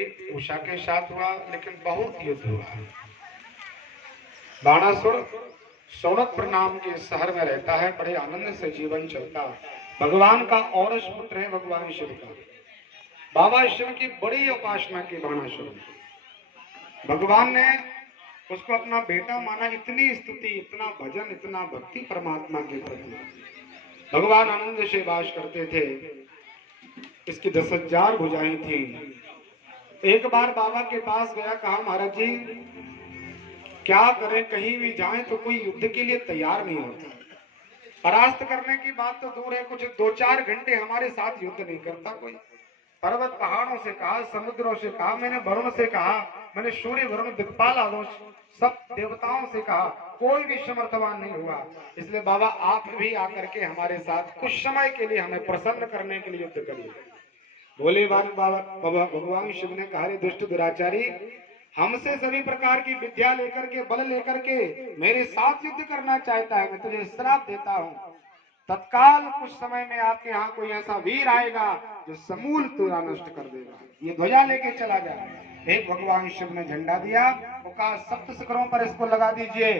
बेटी उषा के साथ हुआ, लेकिन बहुत युद्ध हुआ। बाणासुर सोनकपुर नाम के शहर में रहता है, बड़े आनंद से जीवन चलता। भगवान का औरस पुत्र है भगवान शिव का। बाबा शिव की बड़ी उपासना की बाणासुर। भगवान ने उसको अपना बेटा माना। इतनी स्तुति, इतना भजन, इतना भक्ति परमात्मा के प्रति। भगवान आनंद से वास करते थे। इसकी 10,000 भुजाएं थी। एक बार बाबा के पास गया, कहा महाराज जी क्या करें, कहीं भी जाएं तो कोई युद्ध के लिए तैयार नहीं होता। परास्त करने की बात तो दूर है, कुछ 2-4 घंटे हमारे साथ युद्ध नहीं करता कोई। पर्वत पहाड़ों से कहा, समुद्रों से कहा, मैंने वरुण से कहा, मैंने सूर्य वरुण दिक्पाल आदि सब देवताओं से कहा, कोई भी समर्थवान नहीं हुआ। इसलिए बाबा आप भी आकर के हमारे साथ कुछ समय के लिए हमें प्रसन्न करने के लिए युद्ध करिए। बोले बाबा भगवान शिव ने कहा, दुष्ट दुराचारी, हमसे सभी प्रकार की विद्या लेकर के, बल लेकर के मेरे साथ युद्ध करना चाहता है, मैं तुझे श्राप देता हूँ। तत्काल कुछ समय में आपके यहाँ कोई ऐसा वीर आएगा जो समूल तुरा नष्ट कर देगा। ये ध्वजा लेके चला गया। एक भगवान शिव ने झंडा दिया, वो कहा 7 शिखरों पर इसको लगा दीजिए।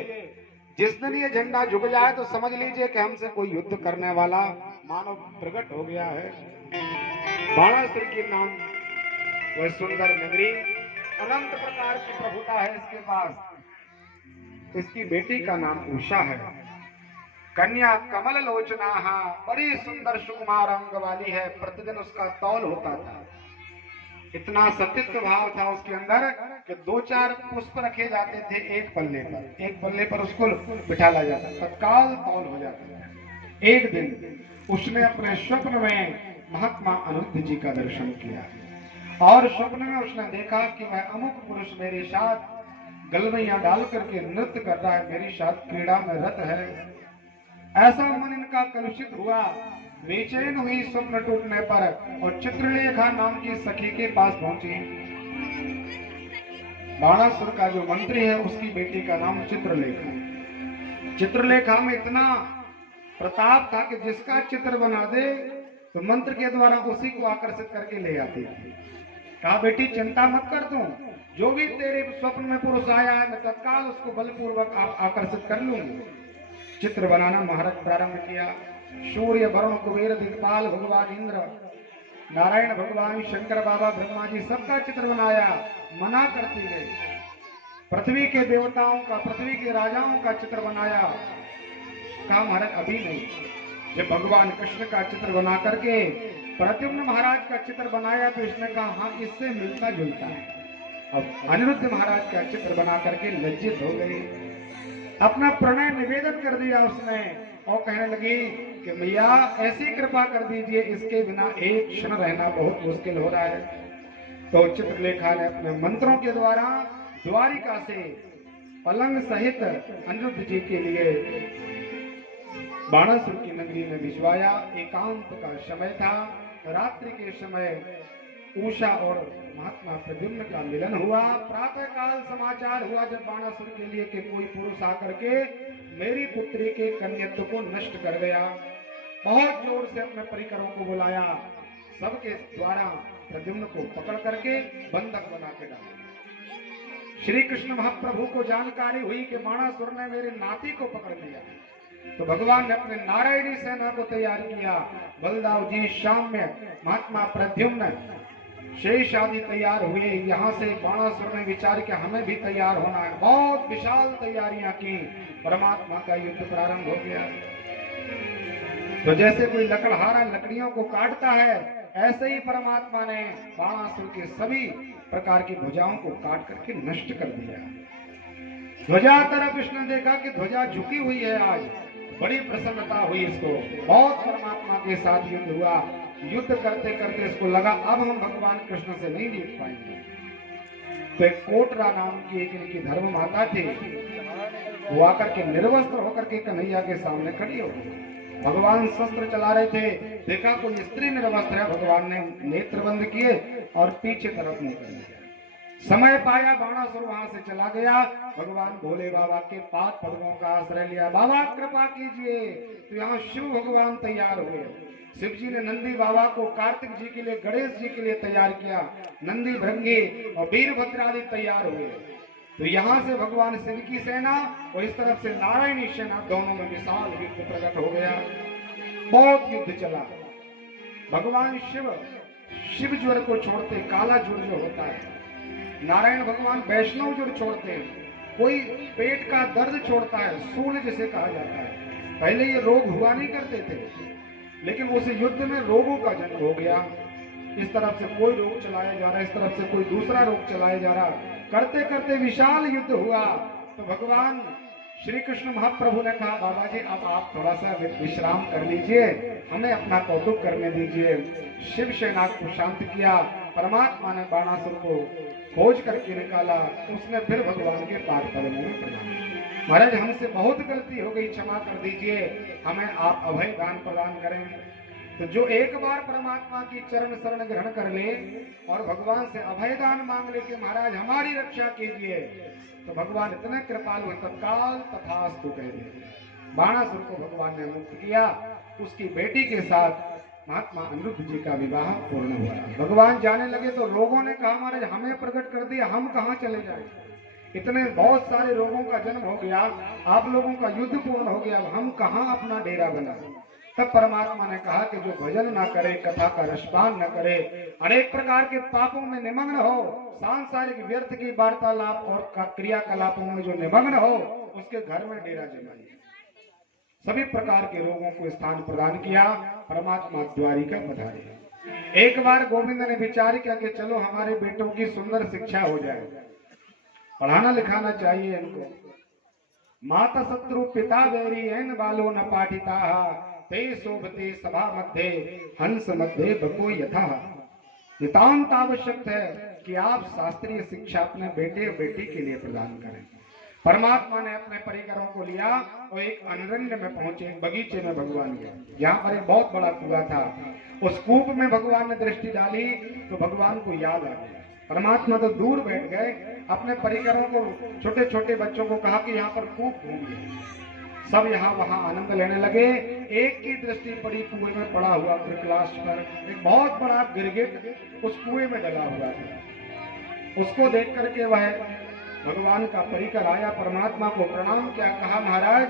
जिस दिन ये झंडा झुक जाए तो समझ लीजिए कि हमसे कोई युद्ध करने वाला मानव प्रकट हो गया है। बाणासुर के नाम वह सुंदर नगरी, अनंत प्रकार की प्रभुता है इसके पास। इसकी बेटी का नाम उषा है। कन्या कमल लोचना, बड़ी सुंदर सुकुमार अंग वाली है। प्रतिदिन उसका तौल होता था। इतना सतीत्व भाव था उसके अंदर कि 2-4 पुष्प रखे जाते थे एक पल्ले पर उसको बिठाला जाता, तत्काल तौल हो जाता। एक दिन उसने अपने स्वप्न में महात्मा अनिरुद्ध जी का दर्शन किया और स्वप्न में उसने देखा कि वह अमुक पुरुष मेरे साथ गलवैया डाल करके नृत्य कर रहा है, मेरी साथ क्रीड़ा में रत है। ऐसा मन इनका कलुषित हुआ, बेचैन हुई स्वप्न टूटने पर और चित्रलेखा नाम की सखी के पास पहुंची। बाणासुर का जो मंत्री है उसकी बेटी का नाम चित्रलेखा। चित्रलेखा में इतना प्रताप था कि जिसका चित्र बना दे तो मंत्र के द्वारा उसी को आकर्षित करके ले आती थी। कहा बेटी चिंता मत कर, तू जो भी तेरे स्वप्न में पुरुष आया है मैं तत्काल उसको बलपूर्वक आकर्षित कर लूंगी। चित्र बनाना महारत प्रारंभ किया। सूर्य वरुण कुबेर दिक्पाल भगवान इंद्र, नारायण भगवान शंकर, बाबा ब्रह्मा जी सबका चित्र बनाया। मना करती गई। पृथ्वी के देवताओं का, पृथ्वी के राजाओं का चित्र बनाया। कहा महाराज अभी नहीं। जब भगवान कृष्ण का चित्र बना करके प्रद्युम्न महाराज का चित्र बनाया तो इसने कहा हाँ इससे मिलता जुलता है। अब अनिरुद्ध महाराज का चित्र बना करके लज्जित हो गई, अपना प्रणय निवेदन कर दिया उसने और कहने लगी कि भैया ऐसी कृपा कर दीजिए, इसके बिना एक क्षण रहना बहुत मुश्किल हो रहा है। तो चित्रलेखा ने अपने मंत्रों के द्वारा द्वारिका से पलंग सहित अनिरुद्ध जी के लिए बाणासुर की नगरी में भिजवाया। एकांत का समय था, रात्रि के समय उषा और महात्मा प्रद्युम्न का मिलन हुआ। प्रातः काल समाचार हुआ जब बाणासुर के लिए कि कोई पुरुष आकर के मेरी पुत्री के कन्यत्व को नष्ट कर गया। बहुत जोर से अपने परिकरों को बुलाया, सबके द्वारा प्रद्युम्न को पकड़ करके बंधक बना के डाला। श्री कृष्ण महाप्रभु को जानकारी हुई कि बाणासुर ने मेरे नाती को पकड़ लिया, तो भगवान ने अपने नारायणी सेना को तैयार किया। बलदाव जी, शाम्य, महात्मा प्रद्युम्न, शेष आदि तैयार हुए। यहाँ से बाणासुर ने विचार किया हमें भी तैयार होना है। बहुत विशाल तैयारियां की। परमात्मा का युद्ध प्रारंभ हो गया। तो जैसे कोई लकड़हारा लकड़ियों को काटता है, ऐसे ही परमात्मा ने बाणासुर के सभी प्रकार की भुजाओं को काट करके नष्ट कर दिया। ध्वजा तरफ इसने देखा कि ध्वजा झुकी हुई है। आज बड़ी प्रसन्नता हुई इसको। बहुत परमात्मा के साथ युद्ध हुआ। युद्ध करते करते इसको लगा अब हम भगवान कृष्ण से नहीं जीत पाएंगे। तो एक कोटरा नाम की एक इनकी धर्म माता थी, वो आकर के निर्वस्त्र होकर के कन्हैया के सामने खड़ी हो गई। भगवान शस्त्र चला रहे थे, देखा कोई स्त्री निर्वस्त्र है, भगवान ने नेत्र बंद किए और पीछे तरफ मुंह कर दिया। समय पाया बाणासुर वहां से चला गया। भगवान भोले बाबा के पाद पद्मों का आश्रय लिया। बाबा कृपा कीजिए। तो यहाँ शिव भगवान तैयार हुए। शिव जी ने नंदी बाबा को कार्तिक जी के लिए, गणेश जी के लिए तैयार किया। नंदी भृंगी और वीरभद्र आदि तैयार हुए। तो यहाँ से भगवान शिव की सेना और इस तरफ से नारायणी सेना, दोनों में विशाल युद्ध प्रकट हो गया। बहुत युद्ध चला। भगवान शिव शिव ज्वर को छोड़ते, काला ज्वर जो होता है, नारायण भगवान वैष्णव ज्वर छोड़ते हैं। कोई पेट का दर्द छोड़ता है, सूल जिसे कहा जाता है। पहले ये रोग हुआ नहीं करते थे, लेकिन उस युद्ध में रोगों का जन्म हो गया। इस तरफ से कोई रोग चलाया जा रहा, इस तरफ से कोई दूसरा रोग चलाया जा रहा। करते करते विशाल युद्ध हुआ। तो भगवान श्री कृष्ण महाप्रभु ने कहा, बाबा जी अब आप थोड़ा सा विश्राम कर लीजिए, हमें अपना कौतुक करने दीजिए। शिव सेना को शांत किया। परमात्मा ने बाणासुर को खोज करके निकाला। उसने फिर भगवान के पाद पद्मों में प्रणाम किया। महाराज हमसे बहुत गलती हो गई, क्षमा कर दीजिए, हमें आप अभय दान प्रदान करें। तो जो एक बार परमात्मा की चरण शरण ग्रहण कर ले और भगवान से अभय दान मांग ले कि महाराज हमारी रक्षा कीजिए, तो भगवान इतने कृपालु तत्काल तथास्तु कह दिए। बाणासुर को भगवान ने मुक्त किया। उसकी बेटी के साथ महात्मा अनिरुद्ध जी का विवाह पूर्ण हुआ। भगवान जाने लगे तो लोगों ने कहा, महाराज हमें प्रकट कर दिया, हम कहाँ चले जाएं? इतने बहुत सारे रोगों का जन्म हो गया, आप लोगों का युद्ध पूर्ण हो गया, हम कहाँ अपना डेरा बनाए? तब परमात्मा ने कहा कि जो भजन ना करे, कथा का रसपान न करे, अनेक प्रकार के पापों में निमग्न हो, सांसारिक व्यर्थ की वार्तालाप और क्रियाकलापों में जो निमग्न हो, उसके घर में डेरा जमाइए। सभी प्रकार के रोगों को स्थान प्रदान किया। परमात्मा द्वारिका पधारे। एक बार गोविंद ने विचार किया कि चलो हमारे बेटों की सुंदर शिक्षा हो जाए, पढ़ाना लिखाना चाहिए इनको। माता शत्रु पिता वैरी एन बालो न पाठिता ते शोभते सभा मध्य हंस मध्य बको यथा। नितांत आवश्यक है कि आप शास्त्रीय शिक्षा अपने बेटे और बेटी के लिए प्रदान करें। परमात्मा ने अपने परिकरों को लिया और एक अनरण्य में पहुंचे, बगीचे में भगवान गए। यहाँ पर एक बहुत बड़ा कुआं था। उस कूप में भगवान ने दृष्टि डाली तो भगवान को याद आ गया। परमात्मा तो दूर बैठ गए, अपने परिकरों को, छोटे छोटे बच्चों को कहा कि यहाँ पर कूप घूमिए। सब यहाँ वहाँ आनंद लेने लगे। एक की दृष्टि पड़ी कुएं में पड़ा हुआ कृकलाश पर, एक बहुत बड़ा गिरगिट उस कुएं में डला हुआ था। उसको देख करके वह भगवान का परिकर आया, परमात्मा को प्रणाम किया, कहा महाराज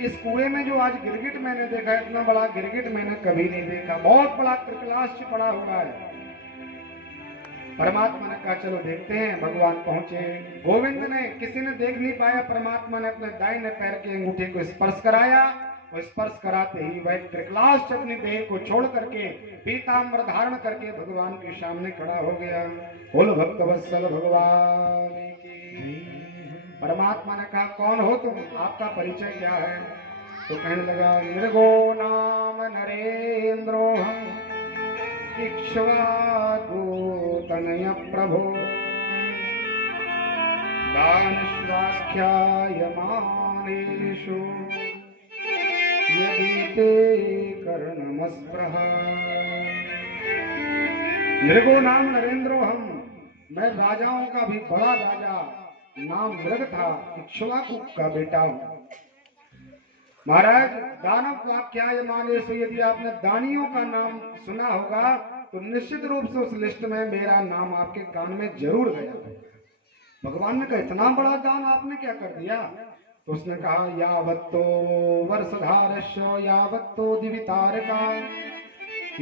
इस कुएं में जो आज गिरगिट मैंने देखा, इतना बड़ा गिरगिट मैंने कभी नहीं देखा, बहुत बड़ा कृकलाश पड़ा हुआ है। परमात्मा ने कहा चलो देखते हैं। भगवान पहुंचे। गोविंद ने, किसी ने देख नहीं पाया, परमात्मा ने अपने दाहिने पैर के अंगूठे को स्पर्श कराया और स्पर्श कराते ही वह कृकलाश अपनी देह को छोड़ करके पीताम्बर धारण करके भगवान के सामने खड़ा हो गया। बोलो भक्त वत्सल भगवान। परमात्मा ने कहा कौन हो तुम, आपका परिचय क्या है? तो कहने लगा मृगो नाम नरेंद्रो इक्ष्वाकु तनय प्रभो दान स्वाख्यायमानेषु यदि ते कर्णमस्पृह। मृगो नाम नरेंद्रो हम, मैं राजाओं का भी बड़ा राजा, नाम मृग था, इक्ष्वाकु का बेटा हूं। महाराज दानव वाक्यायमाने से, यदि आपने दानियों का नाम सुना होगा तो निश्चित रूप से उस लिस्ट में मेरा नाम आपके कान में जरूर गया। भगवान ने कहा इतना बड़ा दान आपने क्या कर दिया? तो उसने कहा यावत्तो वर्षधारस्य यावत्तो दिवितारका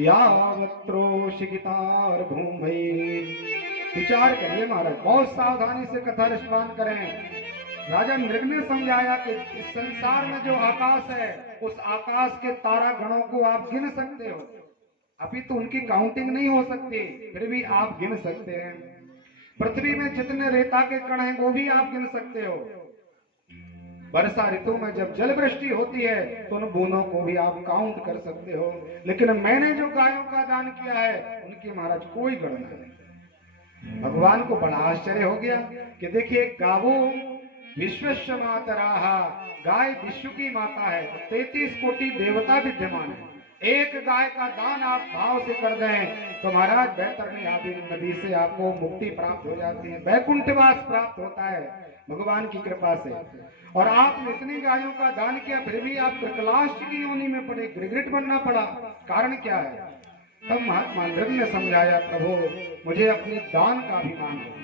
यावत्रो शिखितार भूमि। विचार करिए महाराज, बहुत सावधानी से कथा रसपान करें। राजा मृग ने समझाया कि इस संसार में जो आकाश है, उस आकाश के तारा गणों को आप गिन सकते हो। अभी तो उनकी काउंटिंग नहीं हो सकती, फिर भी आप गिन सकते हैं। पृथ्वी में जितने रेता के कण हैं वो भी आप गिन सकते हो। वर्षा ऋतु में जब जल वृष्टि होती है तो उन बूंदों को भी आप काउंट कर सकते हो। लेकिन मैंने जो गायों का दान किया है उनकी महाराज कोई गणना नहीं। भगवान को बड़ा आश्चर्य हो गया कि देखिए गावो विश्वस्य मातराः, गाय विश्व की माता है, 33 कोटि देवता विद्यमान है। एक गाय का दान आप भाव से कर दें तो महाराज बैतरणी आदि नदी से आपको मुक्ति प्राप्त हो जाती है, वैकुंठवास प्राप्त होता है। भगवान की कृपा से। और आपने इतनी गायों का दान किया, फिर भी आप कृकलाष्ट की योनि में पड़े, गिरगिट बनना पड़ा, कारण क्या है? तब महात्मा नृग ने समझाया, प्रभु मुझे अपने दान का अभिमान हो।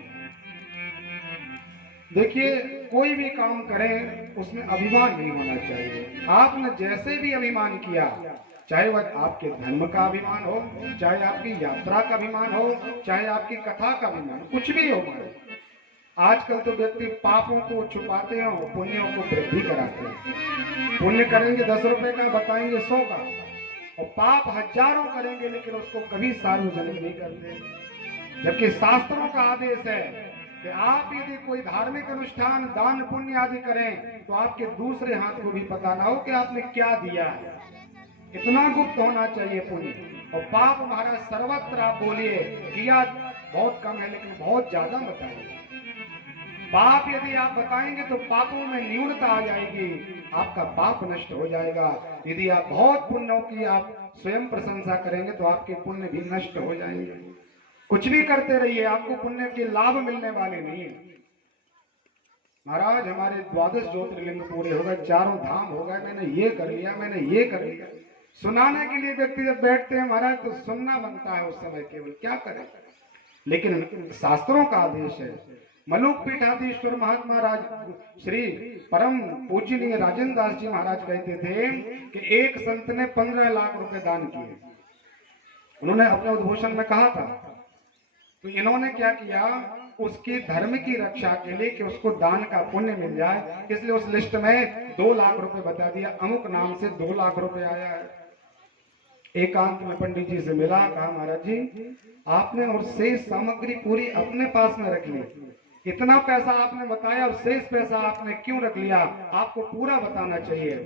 देखिए, कोई भी काम करें उसमें अभिमान नहीं होना चाहिए। आपने जैसे भी अभिमान किया, चाहे वह आपके धर्म का अभिमान हो, चाहे आपकी यात्रा का अभिमान हो, चाहे आपकी कथा का अभिमान, कुछ भी हो। आजकल तो व्यक्ति पापों को छुपाते हैं और पुण्यों को वृद्धि कराते हैं। पुण्य करेंगे 10 रुपए का, बताएंगे 100 का, और पाप हजारों करेंगे लेकिन उसको कभी सार्वजनिक नहीं करते। जबकि शास्त्रों का आदेश है कि आप यदि कोई धार्मिक अनुष्ठान, दान पुण्य आदि करें तो आपके दूसरे हाथ को भी पता ना हो कि आपने क्या दिया है। इतना गुप्त होना चाहिए पुण्य। और पाप महाराज सर्वत्र आप बोलिए, किया बहुत कम है लेकिन बहुत ज्यादा बताइए। पाप यदि आप बताएंगे तो पापों में न्यूनता आ जाएगी, आपका पाप नष्ट हो जाएगा। यदि आप बहुत पुण्यों की आप स्वयं प्रशंसा करेंगे तो आपके पुण्य भी नष्ट हो जाएंगे। कुछ भी करते रहिए, आपको पुण्य के लाभ मिलने वाले नहीं है। महाराज हमारे 12 ज्योतिर्लिंग पूरे हो गए, 4 धाम हो गए, मैंने ये कर लिया, मैंने ये कर लिया। सुनाने के लिए व्यक्ति जब बैठते हैं महाराज तो सुनना बनता है उस समय, केवल क्या करें। लेकिन शास्त्रों का आदेश है। मलुक पीठाधीश्वर महात्मा राज श्री परम पूजनीय राजेंद्र दास जी महाराज कहते थे कि एक संत ने 15 लाख रुपए दान किए। उन्होंने अपने उद्घोषण में कहा था, तो इन्होंने क्या किया, उसकी धर्म की रक्षा के लिए कि उसको दान का पुण्य मिल जाए, इसलिए उस लिस्ट में 2 लाख रुपए बता दिया, अमुक नाम से 2 लाख रुपए आया है। एकांत में पंडित जी से मिला, कहा महाराज जी आपने और शेष सामग्री पूरी अपने पास में रख ली, इतना पैसा आपने बताया और शेष पैसा आपने क्यों रख लिया, आपको पूरा बताना चाहिए।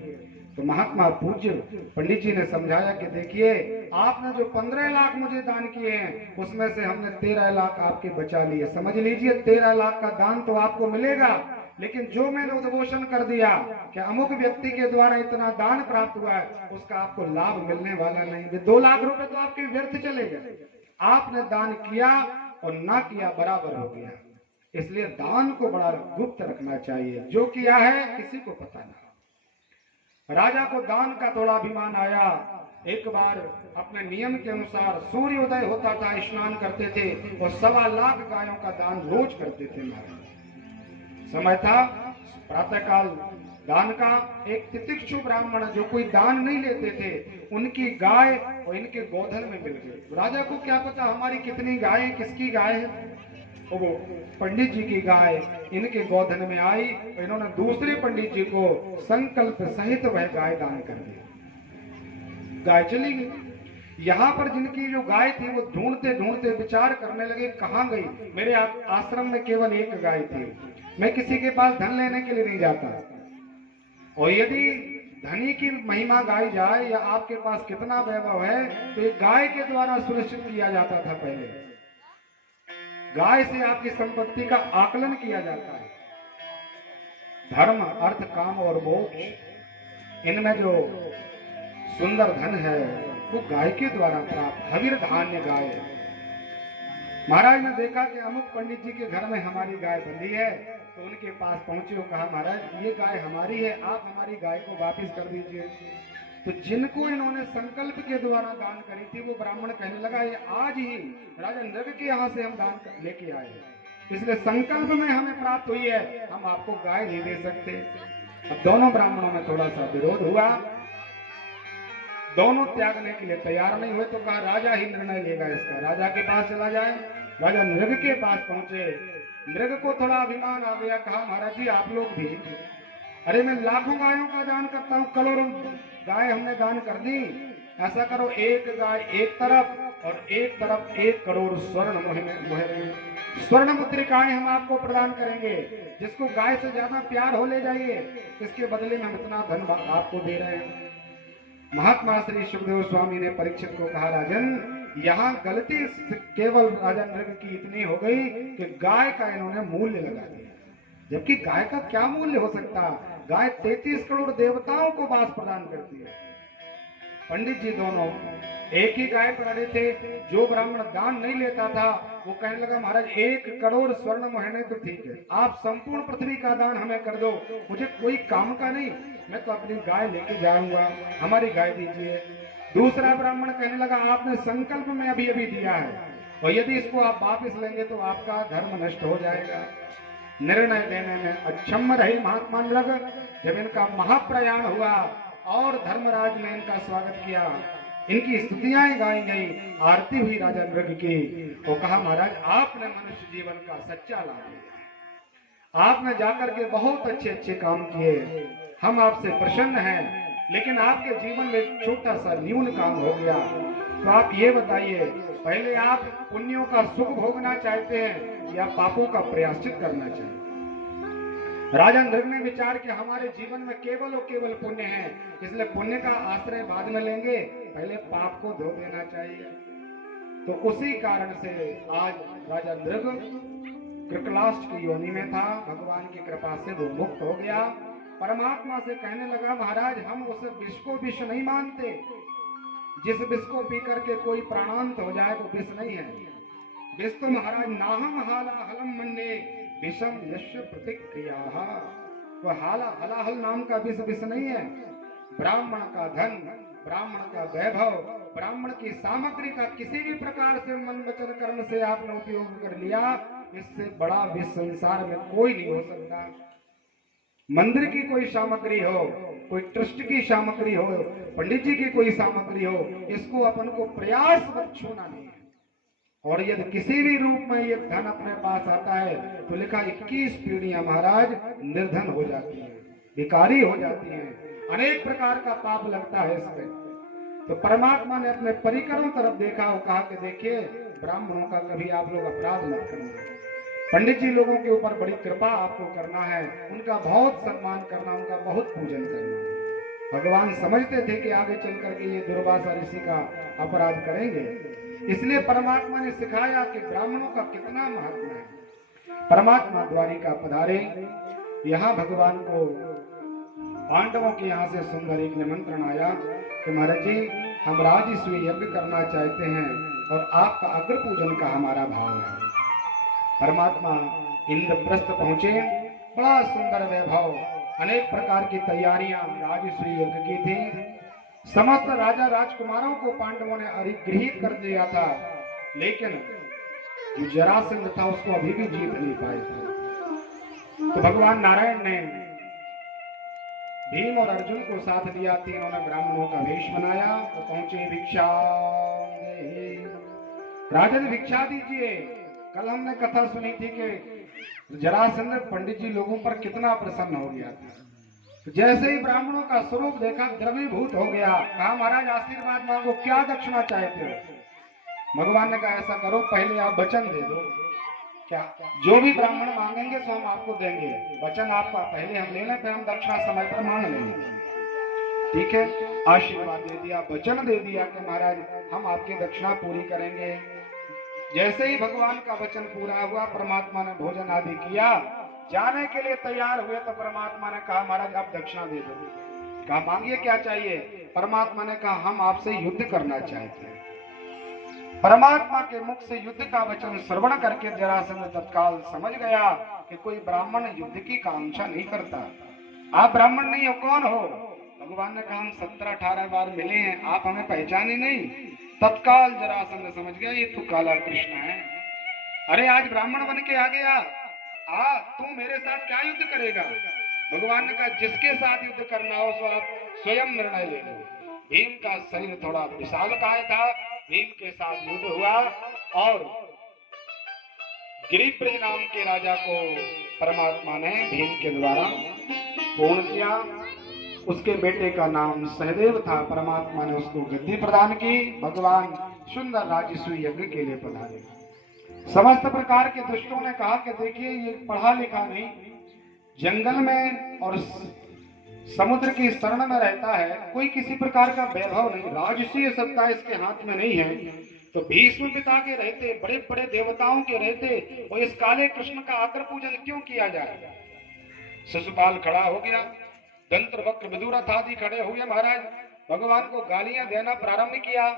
तो महात्मा पूज्य पंडित जी ने समझाया कि देखिए, आपने जो 15 लाख मुझे दान किए हैं उसमें से हमने 13 लाख आपके बचा लिए। समझ लीजिए 13 लाख का दान तो आपको मिलेगा, लेकिन जो मैंने उद्घोषण कर दिया कि अमुक व्यक्ति के द्वारा इतना दान प्राप्त हुआ है, उसका आपको लाभ मिलने वाला नहीं। 2 लाख रुपए तो आपके व्यर्थ चले गए। आपने दान किया और ना किया बराबर हो गया। इसलिए दान को बड़ा गुप्त रखना चाहिए, जो किया है किसी को पता ना। राजा को दान का थोड़ा अभिमान आया। एक बार अपने नियम के अनुसार सूर्योदय होता था, स्नान करते थे और 1.25 लाख गायों का दान रोज करते थे। महाराज समय था प्रातःकाल दान का। एक तितिक्षु ब्राह्मण जो कोई दान नहीं लेते थे, उनकी गाय और इनके गोधन में मिल गई। राजा को क्या पता हमारी कितनी गाय, किसकी गाय है। वो पंडित जी की गाय इनके गोधन में आई और इन्होंने दूसरे पंडित जी को संकल्प सहित वह गाय दान कर दी। गाय चली गई। यहाँ पर जिनकी जो गाय थी वो ढूंढते ढूंढते विचार करने लगे, कहाँ गई। मेरे आश्रम में केवल एक गाय थी, मैं किसी के पास धन लेने के लिए नहीं जाता, और यदि धनी की महिमा गाई जाए या आपके पास कितना वैभव है तो ये गाय के द्वारा सुनिश्चित किया जाता था। पहले गाय से आपकी संपत्ति का आकलन किया जाता है। धर्म, अर्थ, काम और मोक्ष, इनमें जो सुंदर धन है वो गाय के द्वारा प्राप्त। हवीर धान्य गाय। महाराज ने देखा कि अमुक पंडित जी के घर में हमारी गाय बंधी है, तो उनके पास पहुंचे और कहा महाराज ये गाय हमारी है, आप हमारी गाय को वापस कर दीजिए। तो जिनको इन्होंने संकल्प के द्वारा दान करी थी वो ब्राह्मण कहने लगा, ये आज ही राजा नृग के यहाँ से हम दान लेके आए, इसलिए संकल्प में हमें प्राप्त हुई है, हम आपको गाय नहीं दे सकते। अब दोनों ब्राह्मणों में थोड़ा सा विरोध हुआ, दोनों त्यागने के लिए तैयार नहीं हुए। तो कहा राजा ही निर्णय लेगा इसका। राजा के पास चला जाए। राजा नृग के पास पहुंचे। नृग को थोड़ा अभिमान आ गया, कहा महाराज जी आप लोग भी, अरे मैं लाखों गायों का दान करता हूँ, करोड़ों गाय हमने दान कर दी, ऐसा करो एक गाय एक तरफ और एक तरफ 1 करोड़ स्वर्ण मुद्रिकाएं हम आपको प्रदान करेंगे। जिसको गाय से ज्यादा प्यार हो ले जाइए, इसके बदले में हम इतना धन आपको दे रहे हैं। महात्मा श्री सुखदेव स्वामी ने परीक्षित को कहा, राजन यहाँ गलती केवल राजा नृग की इतनी हो गई कि गाय का इन्होंने मूल्य लगा दिया, जबकि गाय का क्या मूल्य हो सकता। गाय 33 करोड़ देवताओं को वास प्रदान करती है। पंडित जी दोनों एक ही गाय पर अड़े थे। जो ब्राह्मण दान नहीं लेता था वो कहने लगा महाराज 1 करोड़ स्वर्ण महीने तो ठीक है, आप संपूर्ण पृथ्वी का दान हमें कर दो, मुझे कोई काम का नहीं, मैं तो अपनी गाय लेके जाऊंगा, हमारी गाय दीजिए। दूसरा ब्राह्मण कहने लगा आपने संकल्प में अभी अभी दिया है और यदि इसको आप वापस लेंगे तो आपका धर्म नष्ट हो जाएगा। निर्णय देने में अक्षम रही महात्मा नृग। जब इनका महाप्रयाण हुआ और धर्मराज ने इनका स्वागत किया, इनकी स्तुतियां गाई गई, आरती हुई राजा नृग की। वो कहा महाराज आपने मनुष्य जीवन का सच्चा लाभ लिया, आपने जाकर के बहुत अच्छे अच्छे काम किए, हम आपसे प्रसन्न हैं, लेकिन आपके जीवन में एक छोटा सा न्यून काम हो गया। तो आप ये बताइए पहले आप पुण्यों का सुख भोगना चाहते हैं या पापों का प्रायश्चित करना चाहते हैं? राजा नृग ने विचार किया हमारे जीवन में केवल और केवल पुण्य है, इसलिए पुण्य का आश्रय बाद में लेंगे, पहले पाप को धो देना चाहिए। तो उसी कारण से आज राजा नृग कृकलाष्ट की योनि में था, भगवान की कृपा से वो मुक्त हो गया। परमात्मा से कहने लगा महाराज हम उस विष को विष नहीं मानते, जिस विष को पी करके कोई प्राणांत हो जाए वो विष नहीं है। विष तो महाराज नाहम हाला हलम मन्ने विषम यश्य प्रतिक्रिया, वो हाला हलाहल नाम का विष विष नहीं है। ब्राह्मण का धन, ब्राह्मण का वैभव, ब्राह्मण की सामग्री का किसी भी प्रकार से मन वचन कर्म से आपने उपयोग कर लिया, इससे बड़ा विष संसार में कोई नहीं हो सकता। मंदिर की कोई सामग्री हो, कोई ट्रस्ट की सामग्री हो, पंडित जी की कोई सामग्री हो, इसको अपन को प्रयास मत छूना नहीं है। और यदि किसी भी रूप में ये धन अपने पास आता है तो लिखा 21 पीढ़ियां महाराज निर्धन हो जाती हैं, भिखारी हो जाती हैं, अनेक प्रकार का पाप लगता है इसमें। तो परमात्मा ने अपने परिकरों तरफ देखा और कहा कि देखिए ब्राह्मणों का कभी आप लोग अपराध मत करना, पंडित जी लोगों के ऊपर बड़ी कृपा आपको करना है, उनका बहुत सम्मान करना, उनका बहुत पूजन करना। भगवान समझते थे कि आगे चल करके ये दुर्वासा ऋषि का अपराध करेंगे, इसलिए परमात्मा ने सिखाया कि ब्राह्मणों का कितना महत्व है। परमात्मा द्वारिका पधारे, यहाँ भगवान को पांडवों के यहाँ से सुंदर एक निमंत्रण आया कि महाराज जी हम राजस्वी यज्ञ करना चाहते हैं और आपका अग्र पूजन का हमारा भाव है। परमात्मा इंद्रप्रस्थ पहुंचे, बड़ा सुंदर वैभव, अनेक प्रकार की तैयारियां राजस्वी यज्ञ की थी। समस्त राजा राजकुमारों को पांडवों ने अधिगृहित कर दिया था, लेकिन जो जरासंध था उसको अभी भी जीत नहीं पाए थे। तो भगवान नारायण ने भीम और अर्जुन को साथ दिया, तीनों ने ब्राह्मणों का वेश बनाया तो पहुंचे भिक्षा राजन भिक्षा दीजिए। कल हमने कथा सुनी थी कि जरासंध पंडित जी लोगों पर कितना प्रसन्न हो गया था। जैसे ही ब्राह्मणों का स्वरूप देखा द्रवीभूत हो गया, कहा महाराज आशीर्वाद मांगो, क्या दक्षिणा चाहते हो? भगवान ने कहा ऐसा करो पहले आप वचन दे दो, क्या जो भी ब्राह्मण मांगेंगे सो हम आपको देंगे, वचन आपका पहले हम ले लें फिर हम दक्षिणा समय पर मांग लेंगे। ठीक है, आशीर्वाद दे दिया, वचन दे दिया कि महाराज हम आपकी दक्षिणा पूरी करेंगे। जैसे ही भगवान का वचन पूरा हुआ, परमात्मा ने भोजन आदि किया, जाने के लिए तैयार हुए तो परमात्मा ने कहा महाराज आप दक्षिणा दे दो। कहा मांगिए क्या चाहिए? परमात्मा ने कहा हम आपसे युद्ध करना चाहते हैं। परमात्मा के मुख से युद्ध का वचन श्रवण करके जरासंध तत्काल समझ गया कि कोई ब्राह्मण युद्ध की कांक्षा नहीं करता। आप ब्राह्मण नहीं हो, कौन हो? भगवान ने कहा हम 17-18 बार मिले हैं, आप हमें पहचाने नहीं। तत्काल जरासंध समझ गया ये तो काला कृष्ण है। अरे आज ब्राह्मण बन के आ गया, तू मेरे साथ क्या युद्ध करेगा? भगवान ने कहा जिसके साथ युद्ध करना हो सो आप स्वयं निर्णय ले लो। भीम का शरीर थोड़ा विशालकाय था, भीम के साथ युद्ध हुआ और गिरिप्रज नाम के राजा को परमात्मा ने भीम के द्वारा पूर्ण किया। उसके बेटे का नाम सहदेव था, परमात्मा ने उसको गद्दी प्रदान की। भगवान सुंदर राजस्वी यज्ञ के लिए पधारे। समस्त प्रकार के दुष्टों ने कहा कि देखिए ये पढ़ा लिखा नहीं, जंगल में और समुद्र की शरण में रहता है, कोई किसी प्रकार का वैभव नहीं, राजसीय सत्ता इसके हाथ में नहीं है। तो भीष्म पिता के रहते, बड़े बड़े देवताओं के रहते, और इस काले कृष्ण का आकर पूजन क्यों किया जाए? शिशुपाल खड़ा हो गया, दंत्र वक्र विदुरथ आदि खड़े हुए, महाराज भगवान को गालियां देना प्रारंभ किया।